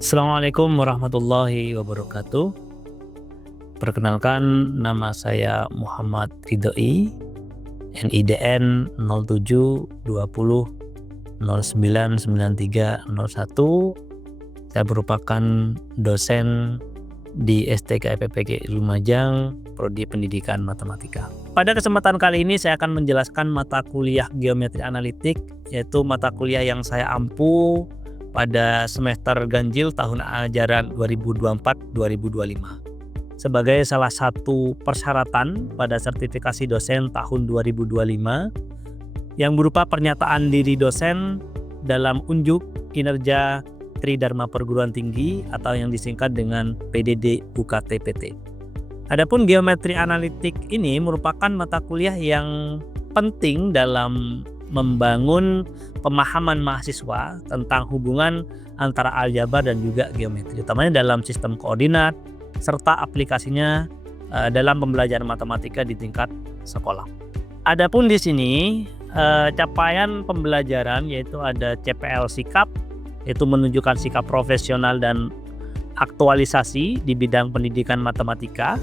Assalamualaikum warahmatullahi wabarakatuh. Perkenalkan, nama saya Muhammad Ridhoi, NIDN 0720099301. Saya merupakan dosen di STK FPPG Lumajang, Prodi Pendidikan Matematika. Pada kesempatan kali ini saya akan menjelaskan mata kuliah Geometri Analitik, yaitu mata kuliah yang saya ampu pada semester ganjil tahun ajaran 2024-2025 sebagai salah satu persyaratan pada sertifikasi dosen tahun 2025 yang berupa pernyataan diri dosen dalam unjuk kinerja Tridharma Perguruan Tinggi atau yang disingkat dengan PDD UKT-PT. Adapun geometri analitik ini merupakan mata kuliah yang penting dalam membangun pemahaman mahasiswa tentang hubungan antara aljabar dan juga geometri, utamanya dalam sistem koordinat serta aplikasinya dalam pembelajaran matematika di tingkat sekolah. Adapun di sini capaian pembelajaran yaitu ada CPL sikap, yaitu menunjukkan sikap profesional dan aktualisasi di bidang pendidikan matematika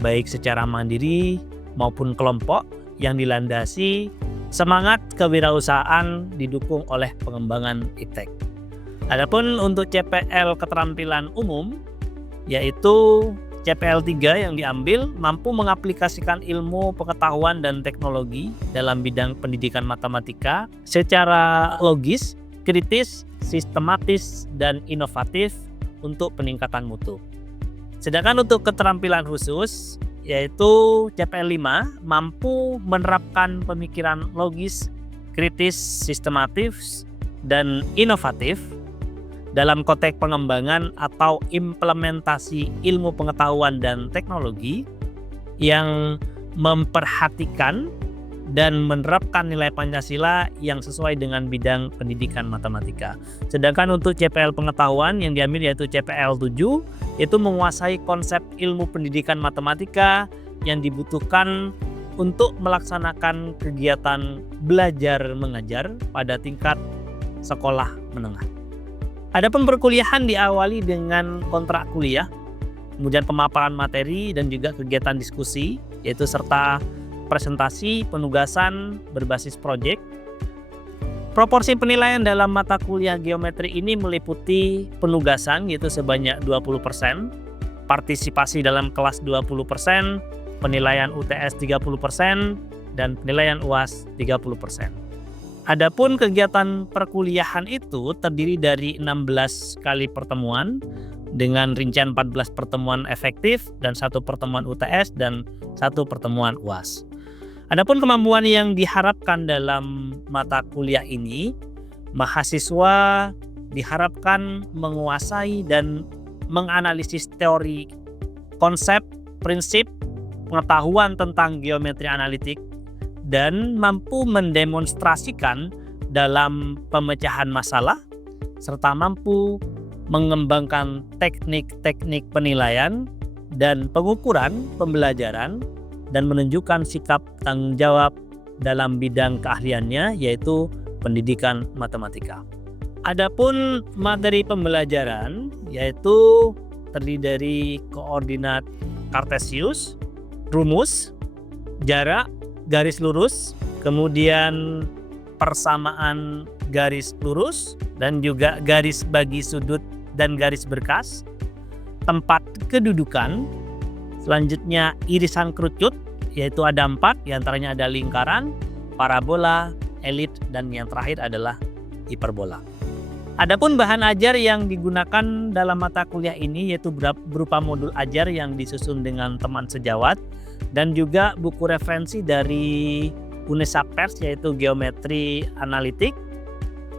baik secara mandiri maupun kelompok yang dilandasi semangat kewirausahaan didukung oleh pengembangan iptek. Adapun untuk CPL keterampilan umum yaitu CPL 3 yang diambil mampu mengaplikasikan ilmu, pengetahuan dan teknologi dalam bidang pendidikan matematika secara logis, kritis, sistematis dan inovatif untuk peningkatan mutu. Sedangkan untuk keterampilan khusus yaitu CPL 5 mampu menerapkan pemikiran logis, kritis, sistematis, dan inovatif dalam konteks pengembangan atau implementasi ilmu pengetahuan dan teknologi yang memperhatikan dan menerapkan nilai Pancasila yang sesuai dengan bidang pendidikan matematika. Sedangkan untuk CPL pengetahuan yang diambil yaitu CPL 7 itu menguasai konsep ilmu pendidikan matematika yang dibutuhkan untuk melaksanakan kegiatan belajar mengajar pada tingkat sekolah menengah. Adapun perkuliahan diawali dengan kontrak kuliah, kemudian pemaparan materi dan juga kegiatan diskusi yaitu serta presentasi, penugasan berbasis proyek. Proporsi penilaian dalam mata kuliah geometri ini meliputi penugasan yaitu sebanyak 20%, partisipasi dalam kelas 20%, penilaian UTS 30%, dan penilaian UAS 30%. Adapun kegiatan perkuliahan itu terdiri dari 16 kali pertemuan dengan rincian 14 pertemuan efektif dan 1 pertemuan UTS dan 1 pertemuan UAS. Adapun kemampuan yang diharapkan dalam mata kuliah ini, mahasiswa diharapkan menguasai dan menganalisis teori, konsep, prinsip, pengetahuan tentang geometri analitik, dan mampu mendemonstrasikan dalam pemecahan masalah, serta mampu mengembangkan teknik-teknik penilaian dan pengukuran pembelajaran dan menunjukkan sikap tanggung jawab dalam bidang keahliannya yaitu pendidikan matematika. Adapun materi pembelajaran yaitu terdiri dari koordinat kartesius, rumus, jarak, garis lurus, kemudian persamaan garis lurus dan juga garis bagi sudut dan garis berkas, tempat kedudukan, selanjutnya irisan kerucut yaitu ada 4, diantaranya ada lingkaran, parabola, elit, dan yang terakhir adalah hiperbola. Adapun bahan ajar yang digunakan dalam mata kuliah ini yaitu berupa modul ajar yang disusun dengan teman sejawat dan juga buku referensi dari UNESA Pers yaitu geometri analitik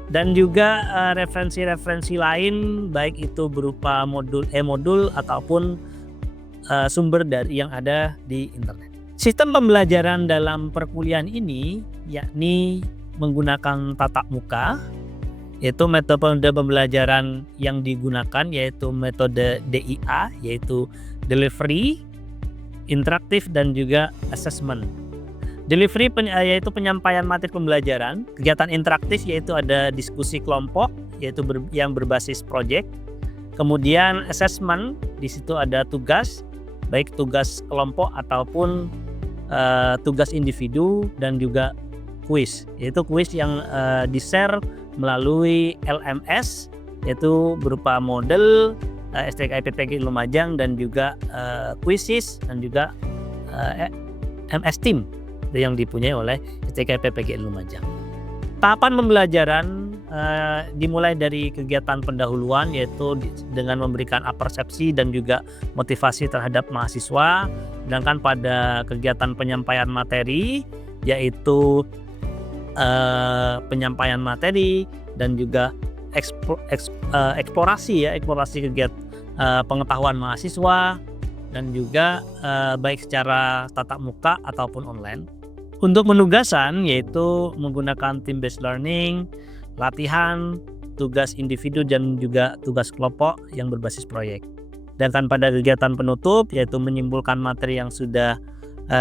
dan juga referensi-referensi lain baik itu berupa modul ataupun sumber dari yang ada di internet. Sistem pembelajaran dalam perkuliahan ini yakni menggunakan tatap muka, yaitu metode pembelajaran yang digunakan yaitu metode DIA yaitu delivery, interaktif dan juga assessment. Delivery yaitu penyampaian materi pembelajaran, kegiatan interaktif yaitu ada diskusi kelompok yaitu yang berbasis proyek, Kemudian assessment, di situ ada tugas, baik tugas kelompok ataupun tugas individu, dan juga kuis, yaitu kuis yang di-share melalui LMS, yaitu berupa model STK IPPG Lumajang, dan juga kuisis, dan juga MS Team yang dipunyai oleh STK IPPG Lumajang. Tahapan pembelajaran dimulai dari kegiatan pendahuluan, yaitu dengan memberikan persepsi dan juga motivasi terhadap mahasiswa. Sedangkan pada kegiatan penyampaian materi, yaitu penyampaian materi dan juga eksplorasi kegiatan pengetahuan mahasiswa, dan juga baik secara tatap muka ataupun online. Untuk penugasan, yaitu menggunakan team based learning, latihan, tugas individu, dan juga tugas kelompok yang berbasis proyek. Dan pada kegiatan penutup, yaitu menyimpulkan materi yang sudah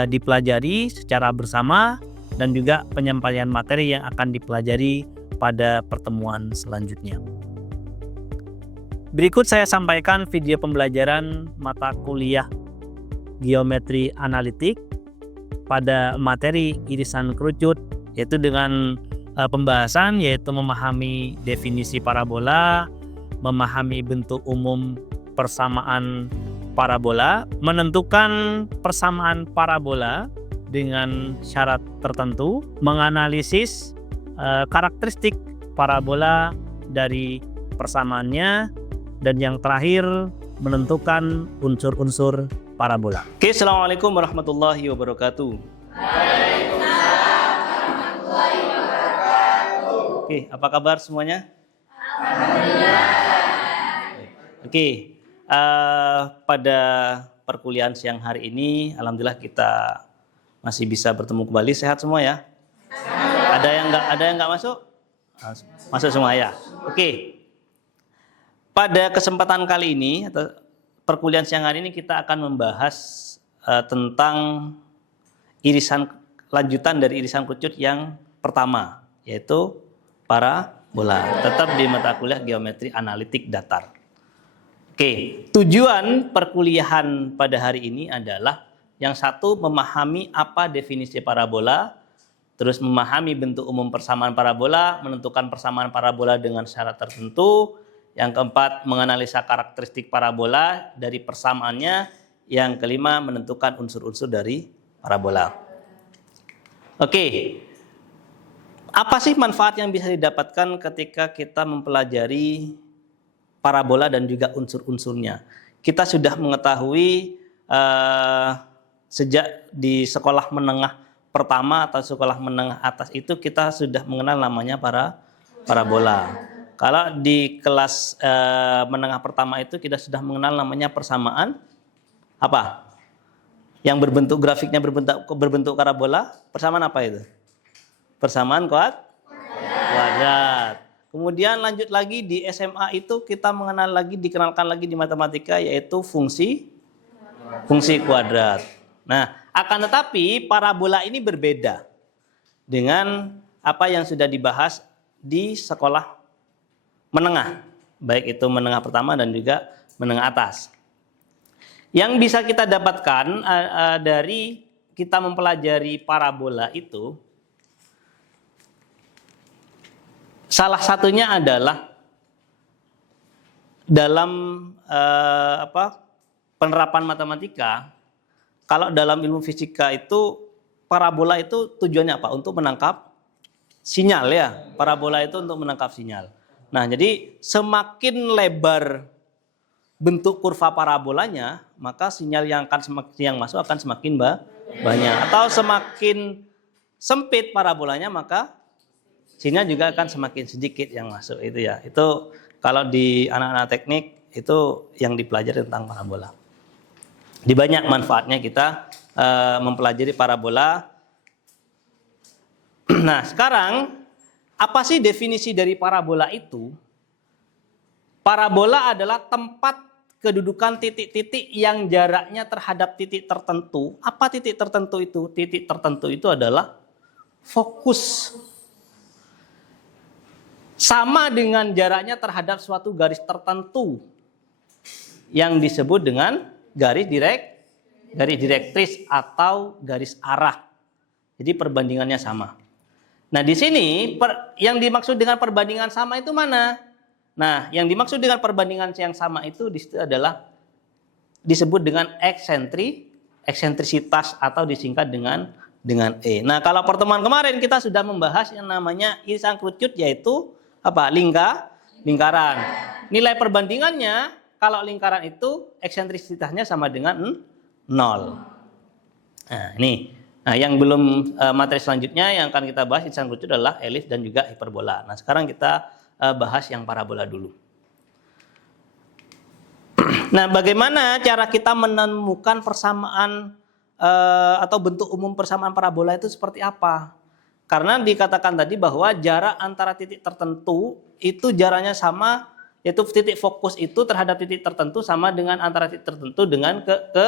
dipelajari secara bersama, dan juga penyampaian materi yang akan dipelajari pada pertemuan selanjutnya. Berikut saya sampaikan video pembelajaran mata kuliah geometri analitik pada materi irisan kerucut, yaitu dengan pembahasan yaitu memahami definisi parabola, memahami bentuk umum persamaan parabola, menentukan persamaan parabola dengan syarat tertentu, menganalisis karakteristik parabola dari persamaannya, dan yang terakhir menentukan unsur-unsur parabola. Oke, assalamualaikum warahmatullahi wabarakatuh. Waalaikumsalam warahmatullahi wabarakatuh. Oke, apa kabar semuanya? Alhamdulillah. Oke, pada perkuliahan siang hari ini, alhamdulillah kita masih bisa bertemu kembali. Sehat semua ya? Ada yang nggak masuk? Masuk semua ya. Oke. Pada kesempatan kali ini atau perkuliahan siang hari ini kita akan membahas tentang lanjutan dari irisan kerucut yang pertama, yaitu parabola. Tetap di mata kuliah geometri analitik datar. Oke, tujuan perkuliahan pada hari ini adalah yang satu, memahami apa definisi parabola, terus memahami bentuk umum persamaan parabola, menentukan persamaan parabola dengan syarat tertentu. Yang keempat, menganalisa karakteristik parabola dari persamaannya. Yang kelima, menentukan unsur-unsur dari parabola. Oke, apa sih manfaat yang bisa didapatkan ketika kita mempelajari parabola dan juga unsur-unsurnya? Kita sudah mengetahui sejak di sekolah menengah pertama atau sekolah menengah atas itu kita sudah mengenal namanya parabola. Kalau di kelas menengah pertama itu kita sudah mengenal namanya persamaan apa? Yang berbentuk grafiknya berbentuk parabola, persamaan apa itu? Persamaan kuadrat. Kemudian lanjut lagi di SMA itu kita dikenalkan lagi di matematika, yaitu fungsi kuadrat. Nah, akan tetapi parabola ini berbeda dengan apa yang sudah dibahas di sekolah menengah, baik itu menengah pertama dan juga menengah atas. Yang bisa kita dapatkan dari kita mempelajari parabola itu, salah satunya adalah dalam penerapan matematika. Kalau dalam ilmu fisika itu parabola itu tujuannya apa? Untuk menangkap sinyal ya. Parabola itu untuk menangkap sinyal. Nah, jadi semakin lebar bentuk kurva parabolanya, maka sinyal yang masuk akan semakin banyak. Atau semakin sempit parabolanya, maka sinyal juga akan semakin sedikit yang masuk itu ya. Itu kalau di anak-anak teknik itu yang dipelajari tentang parabola. Di banyak manfaatnya kita mempelajari parabola. Nah, sekarang apa sih definisi dari parabola itu? Parabola adalah tempat kedudukan titik-titik yang jaraknya terhadap titik tertentu. Apa titik tertentu itu? Titik tertentu itu adalah fokus. Sama dengan jaraknya terhadap suatu garis tertentu. yang disebut dengan garis direktris atau garis arah. Jadi perbandingannya sama. Nah, di sini yang dimaksud dengan perbandingan sama itu mana? Nah, yang dimaksud dengan perbandingan yang sama itu di situ adalah disebut dengan eksentrisitas atau disingkat dengan E. Nah, kalau pertemuan kemarin kita sudah membahas yang namanya irisan kerucut, yaitu apa? Lingkaran. Nilai perbandingannya kalau lingkaran itu eksentrisitasnya sama dengan 0. Nah, ini. Nah, yang belum materi selanjutnya yang akan kita bahas irisan kerucut adalah elips dan juga hiperbola. Nah, sekarang kita bahas yang parabola dulu. Nah, bagaimana cara kita menemukan persamaan atau bentuk umum persamaan parabola itu seperti apa? Karena dikatakan tadi bahwa jarak antara titik tertentu itu jaraknya sama, yaitu titik fokus itu terhadap titik tertentu sama dengan antara titik tertentu dengan ke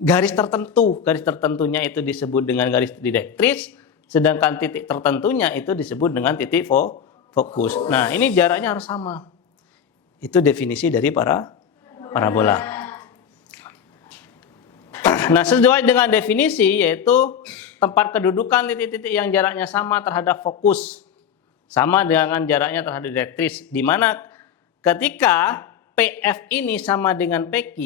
garis tertentu. Garis tertentunya itu disebut dengan garis direktris, sedangkan titik tertentunya itu disebut dengan titik fokus. Nah, ini jaraknya harus sama. Itu definisi dari parabola. Nah, sesuai dengan definisi yaitu tempat kedudukan titik-titik yang jaraknya sama terhadap fokus sama dengan jaraknya terhadap direktris, di mana ketika PF ini sama dengan PQ,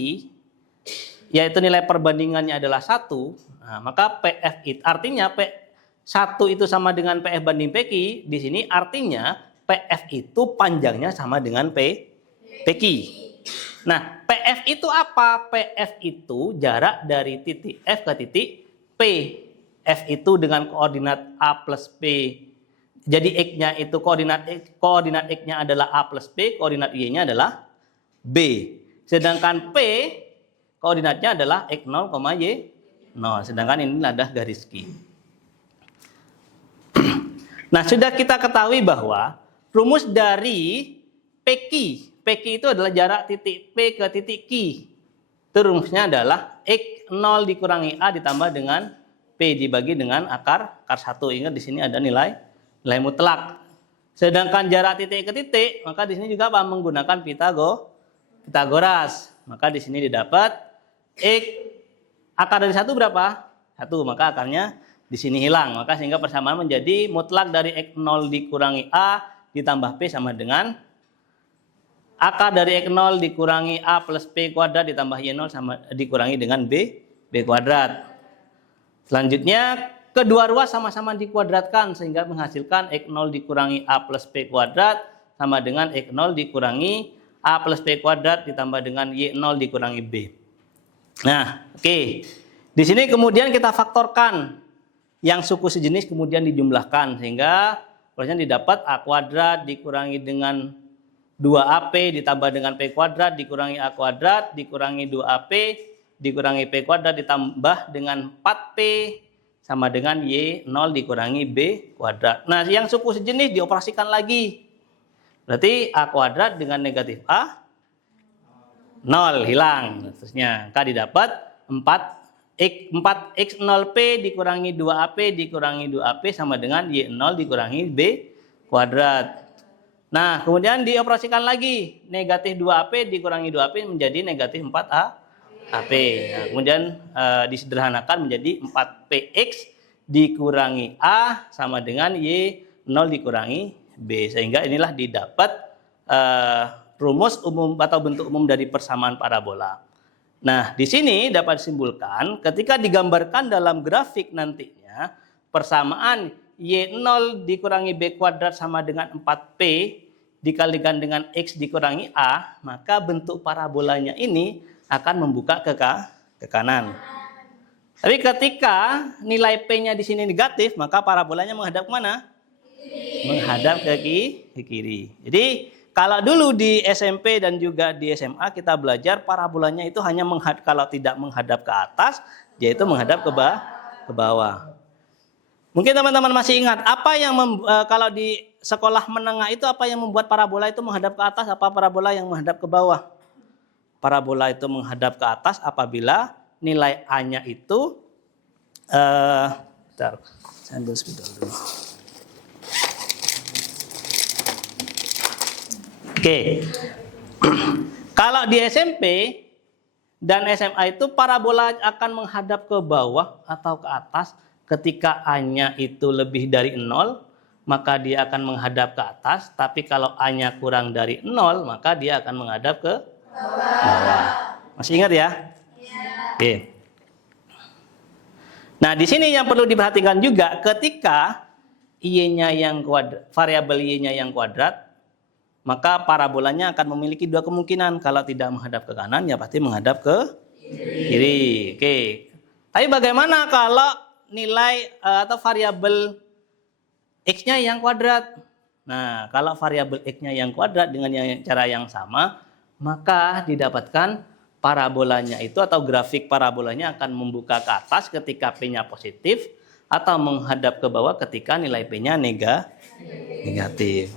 yaitu nilai perbandingannya adalah 1, nah, maka PF itu artinya P1 itu sama dengan PF banding PQ. Di sini artinya PF itu panjangnya sama dengan PQ. Nah, PF itu apa? PF itu jarak dari titik F ke titik P. F itu dengan koordinat A plus P. Jadi X-nya itu koordinat X-nya adalah A plus P, koordinat Y-nya adalah B. Sedangkan P koordinatnya adalah X0, Y0. Sedangkan ini adalah garis Q. Nah, sudah kita ketahui bahwa rumus dari PQ itu adalah jarak titik P ke titik Q. Itu rumusnya adalah X0 dikurangi A ditambah dengan P dibagi dengan akar 1. Ingat di sini ada nilai mutlak. Sedangkan jarak titik ke titik, maka di sini juga menggunakan Pitagoras. Maka di sini didapat X akar dari 1 berapa? 1, maka akarnya di sini hilang. Maka sehingga persamaan menjadi mutlak dari X0 dikurangi A ditambah P sama dengan akar dari X0 dikurangi A plus P kuadrat ditambah Y0 sama dikurangi dengan B kuadrat. Selanjutnya, kedua ruas sama-sama dikuadratkan sehingga menghasilkan X0 dikurangi A plus P kuadrat sama dengan X0 dikurangi A plus P kuadrat ditambah dengan Y0 dikurangi B. Nah, oke. Di sini kemudian kita faktorkan yang suku sejenis kemudian dijumlahkan sehingga prosesnya didapat A kuadrat dikurangi dengan 2AP ditambah dengan P kuadrat dikurangi A kuadrat dikurangi 2AP dikurangi P kuadrat ditambah dengan 4P sama dengan Y0 dikurangi B kuadrat. Nah, yang suku sejenis dioperasikan lagi. Berarti A kuadrat dengan negatif A 0 hilang. Terusnya K didapat 4X0P dikurangi 2AP dikurangi 2AP sama dengan Y0 dikurangi B kuadrat. Nah, kemudian dioperasikan lagi. Negatif 2AP dikurangi 2AP menjadi negatif 4AP. Nah, kemudian disederhanakan menjadi 4PX dikurangi A sama dengan Y0 dikurangi B. Sehingga inilah didapat rumus umum atau bentuk umum dari persamaan parabola. Nah, di sini dapat disimpulkan ketika digambarkan dalam grafik nantinya persamaan Y0 dikurangi B kuadrat sama dengan 4P dikalikan dengan X dikurangi A, maka bentuk parabolanya ini akan membuka ke kanan. Tapi ketika nilai P-nya di sini negatif, maka parabolanya menghadap ke mana? Menghadap ke kiri. Jadi kalau dulu di SMP dan juga di SMA kita belajar parabolanya itu hanya kalau tidak menghadap ke atas, yaitu menghadap ke bawah. Mungkin teman-teman masih ingat apa yang kalau di sekolah menengah itu apa yang membuat parabola itu menghadap ke atas, apa parabola yang menghadap ke bawah? Parabola itu menghadap ke atas apabila nilai A-nya itu bentar, saya ambil spidol dulu. Oke. Kalau di SMP dan SMA itu parabola akan menghadap ke bawah atau ke atas ketika A-nya itu lebih dari 0, maka dia akan menghadap ke atas. Tapi kalau A-nya kurang dari 0, maka dia akan menghadap ke bawah. Masih ingat ya? Oke. Nah, di sini yang perlu diperhatikan juga ketika Y-nya yang kuadrat, variabel Y-nya yang kuadrat, maka parabolanya akan memiliki dua kemungkinan. Kalau tidak menghadap ke kanan, ya pasti menghadap ke kiri. Oke. Tapi bagaimana kalau nilai atau variabel X-nya yang kuadrat? Nah, kalau variabel X-nya yang kuadrat dengan cara yang sama, maka didapatkan parabolanya itu atau grafik parabolanya akan membuka ke atas ketika P-nya positif atau menghadap ke bawah ketika nilai P-nya negatif.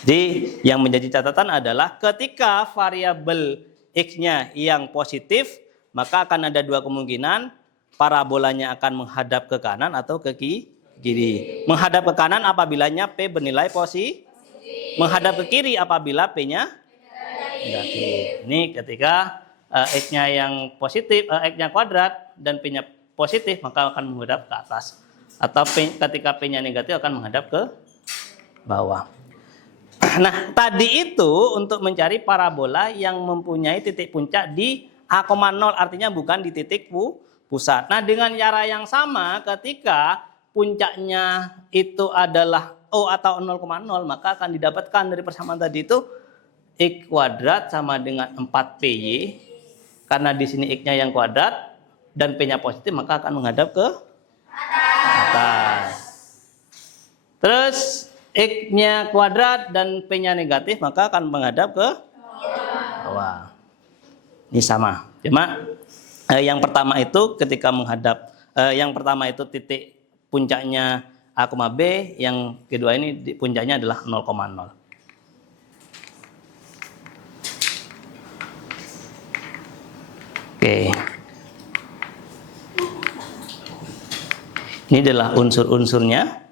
Jadi yang menjadi catatan adalah ketika variabel X-nya yang positif, maka akan ada dua kemungkinan, parabolanya akan menghadap ke kanan atau ke kiri. Menghadap ke kanan apabila P bernilai positif, menghadap ke kiri apabila P-nya negatif. Ini ketika X-nya yang positif, X-nya kuadrat dan P-nya positif, maka akan menghadap ke atas. Atau ketika P-nya negatif akan menghadap ke bawah. Nah, tadi itu untuk mencari parabola yang mempunyai titik puncak di A,0, artinya bukan di titik pusat. Nah, dengan cara yang sama ketika puncaknya itu adalah O atau 0,0, maka akan didapatkan dari persamaan tadi itu X kuadrat sama dengan 4PY. Karena di sini X-nya yang kuadrat dan P-nya positif, maka akan menghadap ke atas. Terus X-nya kuadrat dan P-nya negatif, maka akan menghadap ke bawah. Ini sama. Cuma yang pertama itu ketika menghadap, yang pertama itu titik puncaknya A, B, yang kedua ini puncaknya adalah 0,0. Oke. Ini adalah unsur-unsurnya.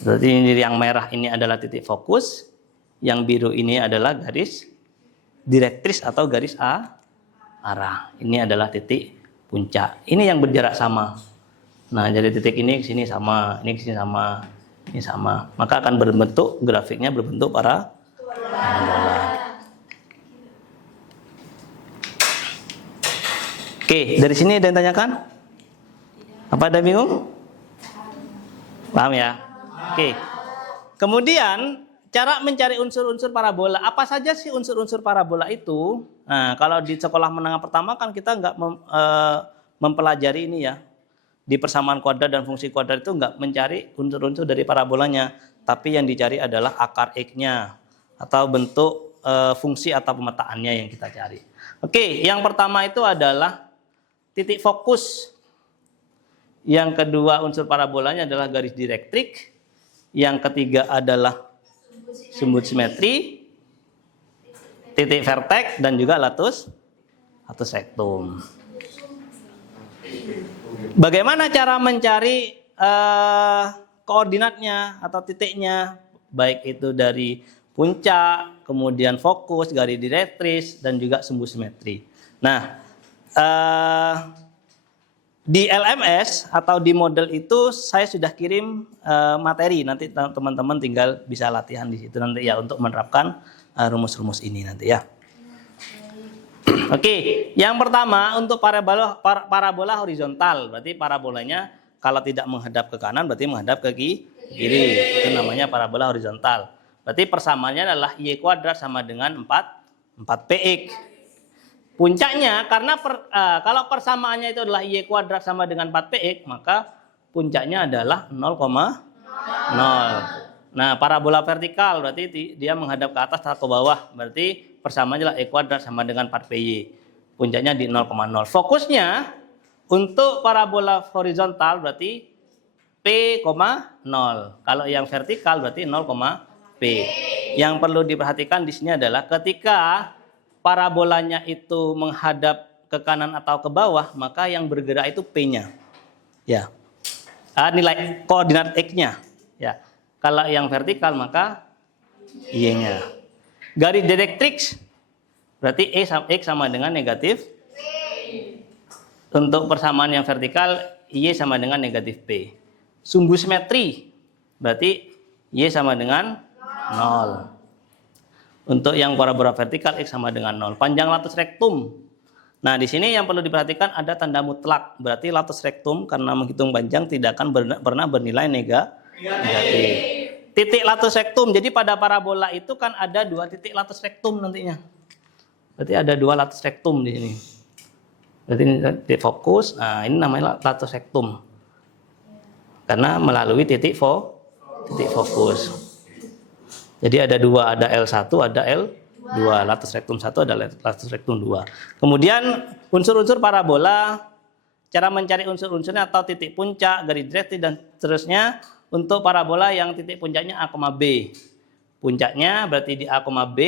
Berarti ini yang merah ini adalah titik fokus, yang biru ini adalah garis direktris atau garis arah. Ini adalah titik puncak. Ini yang berjarak sama. Nah, jadi titik ini ke sini sama, ini ke sini sama, ini sama. Maka akan berbentuk, grafiknya berbentuk parabola. Oke, dari sini ada yang tanyakan? Apa ada bingung? Paham ya? Oke. Kemudian cara mencari unsur-unsur parabola. Apa saja sih unsur-unsur parabola itu? Nah, kalau di sekolah menengah pertama kan kita nggak mempelajari ini ya. Di persamaan kuadrat dan fungsi kuadrat itu nggak mencari unsur-unsur dari parabolanya, tapi yang dicari adalah akar X-nya atau bentuk fungsi atau pemetaannya yang kita cari. Oke, yang pertama itu adalah titik fokus. Yang kedua unsur parabolanya adalah garis direktrik. Yang ketiga adalah sumbu simetri, titik vertex, dan juga latus rektum. Bagaimana cara mencari koordinatnya atau titiknya? Baik itu dari puncak, kemudian fokus, garis direktris, dan juga sumbu simetri. Nah, di LMS atau di model itu saya sudah kirim materi, nanti teman-teman tinggal bisa latihan di situ nanti ya untuk menerapkan rumus-rumus ini nanti ya. Oke, yang pertama untuk parabola horizontal, berarti parabolanya kalau tidak menghadap ke kanan berarti menghadap ke kiri. Itu namanya parabola horizontal. Berarti persamaannya adalah Y kuadrat sama dengan 4PX. Puncaknya karena kalau persamaannya itu adalah Y kuadrat sama dengan 4PX, maka puncaknya adalah 0,0. Nah, parabola vertikal berarti dia menghadap ke atas atau ke bawah. Berarti persamaannya adalah Y kuadrat sama dengan 4PY. Puncaknya di 0,0. Fokusnya untuk parabola horizontal berarti P, 0. Kalau yang vertikal berarti 0,P. Yang perlu diperhatikan di sini adalah ketika parabolanya itu menghadap ke kanan atau ke bawah, maka yang bergerak itu P-nya. Ya. Nilai koordinat X-nya. Ya. Kalau yang vertikal maka Y-nya. Garis direktrix Berarti X sama dengan negatif P. Untuk persamaan yang vertikal, Y sama dengan negatif P. Sumbu simetri, berarti Y sama dengan 0. Untuk yang parabola vertikal, X sama dengan 0. Panjang latus rektum. Nah, di sini yang perlu diperhatikan ada tanda mutlak. Berarti latus rektum karena menghitung panjang tidak akan pernah bernilai negatif. Titik latus rektum. Jadi pada parabola itu kan ada 2 titik latus rektum nantinya. Berarti ada 2 latus rektum di sini. Berarti ini titik fokus. Nah, ini namanya latus rektum. Karena melalui titik fokus. Jadi ada 2, ada L1, ada L2. Latus rektum 1 ada latus rektum 2. Kemudian unsur-unsur parabola, cara mencari unsur-unsurnya atau titik puncak, garis direktif dan seterusnya untuk parabola yang titik puncaknya A, B. Puncaknya berarti di A, B.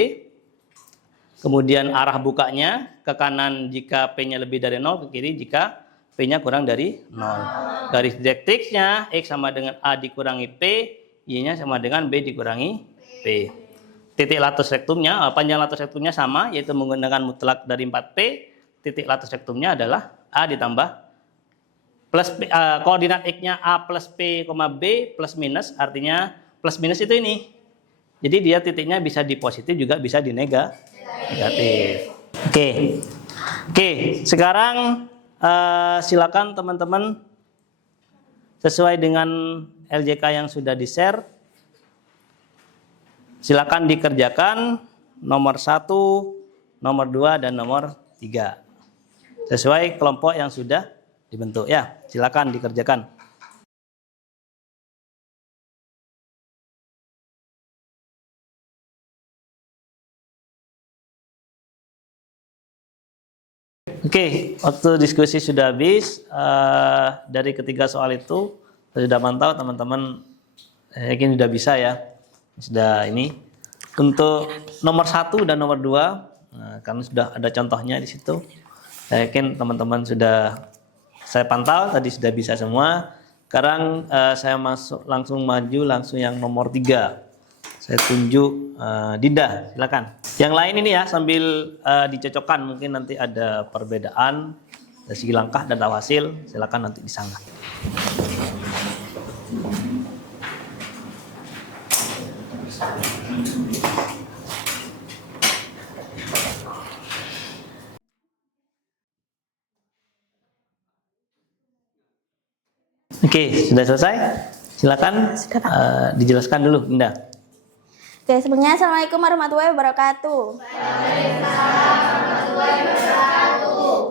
Kemudian arah bukanya ke kanan jika P-nya lebih dari 0, ke kiri jika P-nya kurang dari 0. Garis direktifnya X sama dengan A dikurangi P, Y-nya sama dengan B dikurangi P. Titik latus rektumnya, panjang latus rektumnya sama, yaitu menggunakan mutlak dari 4P. Titik latus rektumnya adalah A ditambah plus P, koordinat X-nya A plus P, B plus minus, artinya plus minus itu ini. Jadi dia titiknya bisa di positif juga bisa di negatif. Oke, sekarang silakan teman-teman sesuai dengan LJK yang sudah di-share. Silakan dikerjakan nomor 1, nomor 2, dan nomor 3. Sesuai kelompok yang sudah dibentuk ya. Silakan dikerjakan. Oke, waktu diskusi sudah habis. Dari ketiga soal itu saya sudah pantau teman-teman, yakin sudah bisa ya. Sudah ini untuk nomor 1 dan nomor 2, karena sudah ada contohnya di situ. Saya yakin teman-teman sudah saya pantau tadi sudah bisa semua. Sekarang saya langsung maju yang nomor 3. Saya tunjuk Dinda, silakan. Yang lain ini ya sambil dicocokkan, mungkin nanti ada perbedaan dari segi langkah dan tahu hasil, silakan nanti disanggah. Oke, sudah selesai? Silakan dijelaskan dulu, Dinda. Oke, sebelumnya Assalamualaikum warahmatullahi wabarakatuh.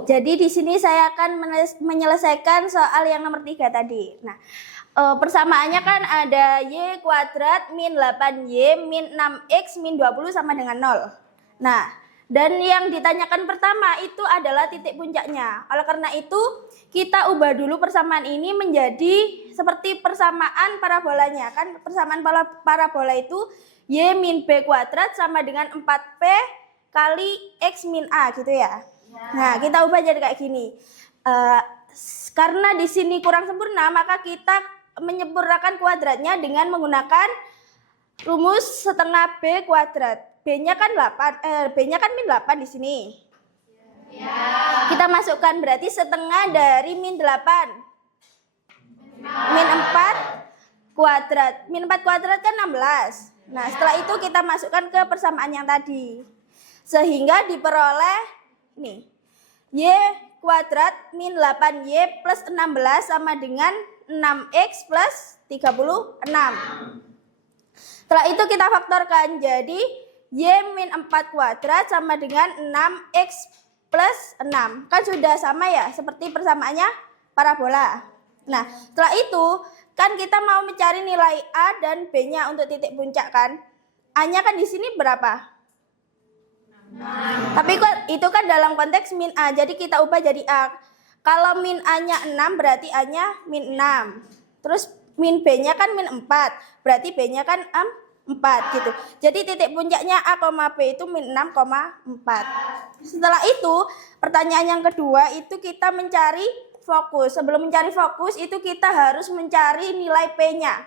Jadi di sini saya akan menyelesaikan soal yang nomor 3 tadi. Nah, persamaannya kan ada Y kuadrat min 8Y min 6X min 20 sama dengan 0. Nah, dan yang ditanyakan pertama itu adalah titik puncaknya. Oleh karena itu, kita ubah dulu persamaan ini menjadi seperti persamaan parabolanya. Kan persamaan parabola itu Y min B kuadrat sama dengan 4P kali X min A gitu ya. Nah, kita ubah jadi kayak gini. Karena di sini kurang sempurna, maka kita menyempurnakan kuadratnya dengan menggunakan rumus setengah B kuadrat. B-nya kan 8, B-nya kan min 8 di sini. Ya. Kita masukkan berarti setengah dari min 8. Min 4 kuadrat. Min 4 kuadrat kan 16. Nah, setelah itu kita masukkan ke persamaan yang tadi. Sehingga diperoleh ini. Y kuadrat min 8Y plus 16 sama dengan 6X plus 36. Setelah itu kita faktorkan. Jadi Y min 4 kuadrat sama dengan 6X plus 6. Kan sudah sama ya, seperti persamaannya parabola. Nah, setelah itu kan kita mau mencari nilai A dan B-nya untuk titik puncak kan. A-nya kan di sini berapa? 6. Tapi itu kan dalam konteks min A, jadi kita ubah jadi A. Kalau min A-nya 6 berarti A-nya min 6. Terus min B-nya kan min 4, berarti B-nya kan 4 gitu. Jadi titik puncaknya A, B itu min 6,4. Setelah itu, pertanyaan yang kedua itu kita mencari fokus. Sebelum mencari fokus itu kita harus mencari nilai P-nya.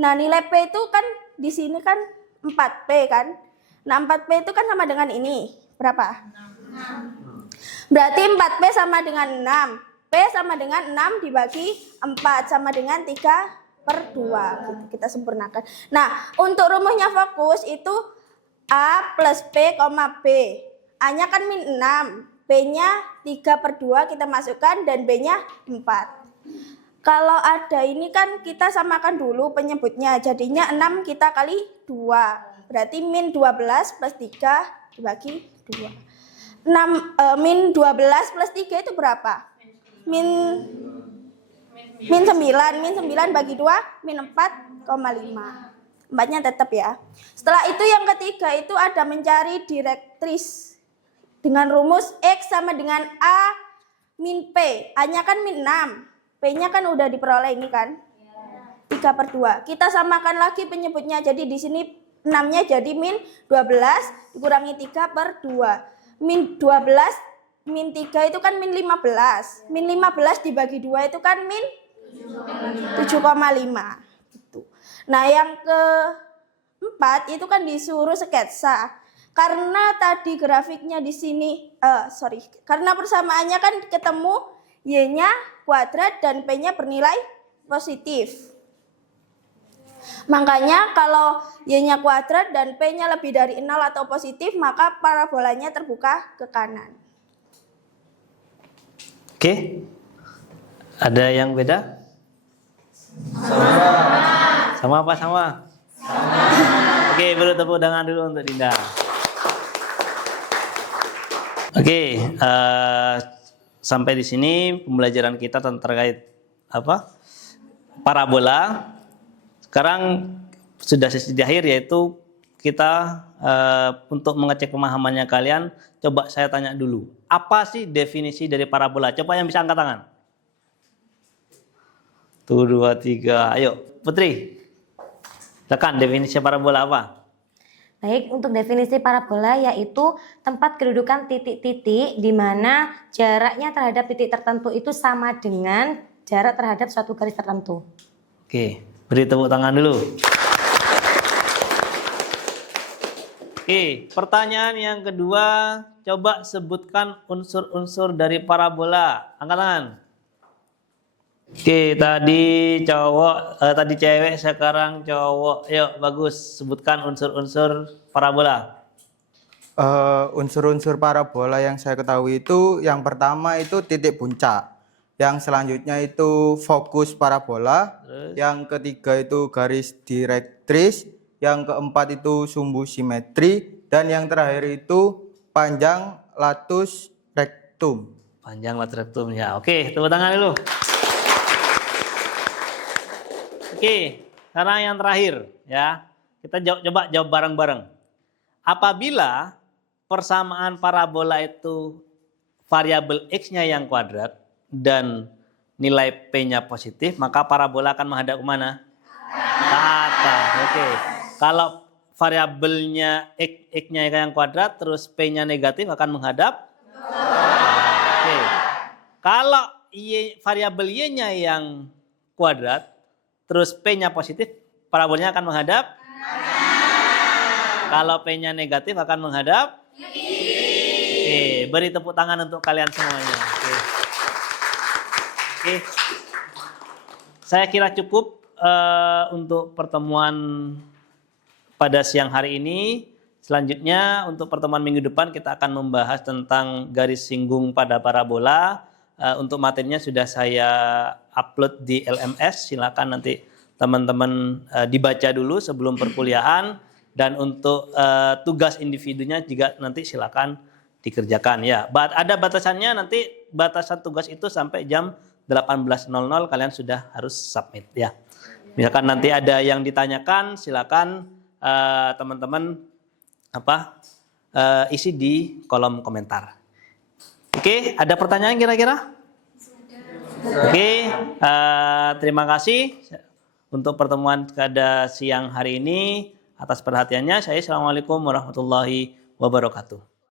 Nah, nilai P itu kan di sini kan 4P kan. Nah, 4P itu kan sama dengan ini. Berapa? Berarti 4P sama dengan 6. P sama dengan 6 dibagi 4 sama dengan 3/2. Gitu, kita sempurnakan. Nah, untuk rumusnya fokus itu A plus P, B. A-nya kan min 6. B-nya 3/2 kita masukkan dan B-nya 4. Kalau ada ini kan kita samakan dulu penyebutnya. Jadinya 6 kita kali 2. Berarti min 12 plus 3 dibagi 2. Min 12 plus 3 itu berapa? Min 9. Min 9 bagi 2, min 4,5. 4-nya tetap ya. Setelah itu yang ketiga itu ada mencari direktris. Dengan rumus X sama dengan A min P. A-nya kan min 6. P-nya kan udah diperoleh ini kan? 3/2. Kita samakan lagi penyebutnya. Jadi di sini 6-nya jadi min 12 dikurangi 3/2. Min 12 min 3 itu kan min 15. Min 15 dibagi 2 itu kan min 7,5 gitu. Nah, yang keempat itu kan disuruh sketsa. Karena tadi grafiknya di sini karena persamaannya kan ketemu Y-nya kuadrat dan P-nya bernilai positif. Makanya kalau Y-nya kuadrat dan P-nya lebih dari 0 atau positif, maka parabolanya terbuka ke kanan. Oke. Ada yang beda? Sama apa sama? Oke, beri tepuk tangan dulu untuk Dinda. Oke, sampai di sini pembelajaran kita terkait parabola. Sekarang sudah sesi di akhir, yaitu kita untuk mengecek pemahamannya kalian, coba saya tanya dulu. Apa sih definisi dari parabola? Coba yang bisa angkat tangan. 1, 2, 3, ayo Putri. Tekan definisi parabola apa? Baik, untuk definisi parabola yaitu tempat kedudukan titik-titik di mana jaraknya terhadap titik tertentu itu sama dengan jarak terhadap suatu garis tertentu. Oke, beri tepuk tangan dulu. Oke, pertanyaan yang kedua, coba sebutkan unsur-unsur dari parabola. Angkat tangan. Oke, tadi tadi cewek, sekarang cowok. Yuk, bagus. Sebutkan unsur-unsur parabola. Unsur-unsur parabola yang saya ketahui itu yang pertama itu titik puncak. Yang selanjutnya itu fokus parabola. Terus? Yang ketiga itu garis direktris. Yang keempat itu sumbu simetri. Dan yang terakhir itu panjang latus rektum. Panjang latus rektum ya. Oke, tepuk tangan dulu. Oke, sekarang yang terakhir ya. Kita coba jawab bareng-bareng. Apabila persamaan parabola itu variabel X-nya yang kuadrat dan nilai P-nya positif, maka parabola akan menghadap kemana? Ke atas. Oke. Kalau variabelnya X-nya yang kuadrat terus P-nya negatif akan menghadap. Oke. Kalau variabel Y-nya yang kuadrat terus P-nya positif, parabolanya akan menghadap. Kalau P-nya negatif akan menghadap. Oke, beri tepuk tangan untuk kalian semuanya. Oke. Saya kira cukup untuk pertemuan pada siang hari ini. Selanjutnya untuk pertemuan minggu depan kita akan membahas tentang garis singgung pada parabola. Untuk materinya sudah saya upload di LMS. Silakan nanti teman-teman dibaca dulu sebelum perkuliahan. Dan untuk tugas individunya juga nanti silakan dikerjakan ya. Ada batasannya, nanti batasan tugas itu sampai jam 18.00 kalian sudah harus submit ya. Misalkan nanti ada yang ditanyakan, silakan teman-teman isi di kolom komentar. Oke, ada pertanyaan kira-kira? Oke, terima kasih untuk pertemuan pada siang hari ini. Atas perhatiannya, Assalamualaikum warahmatullahi wabarakatuh.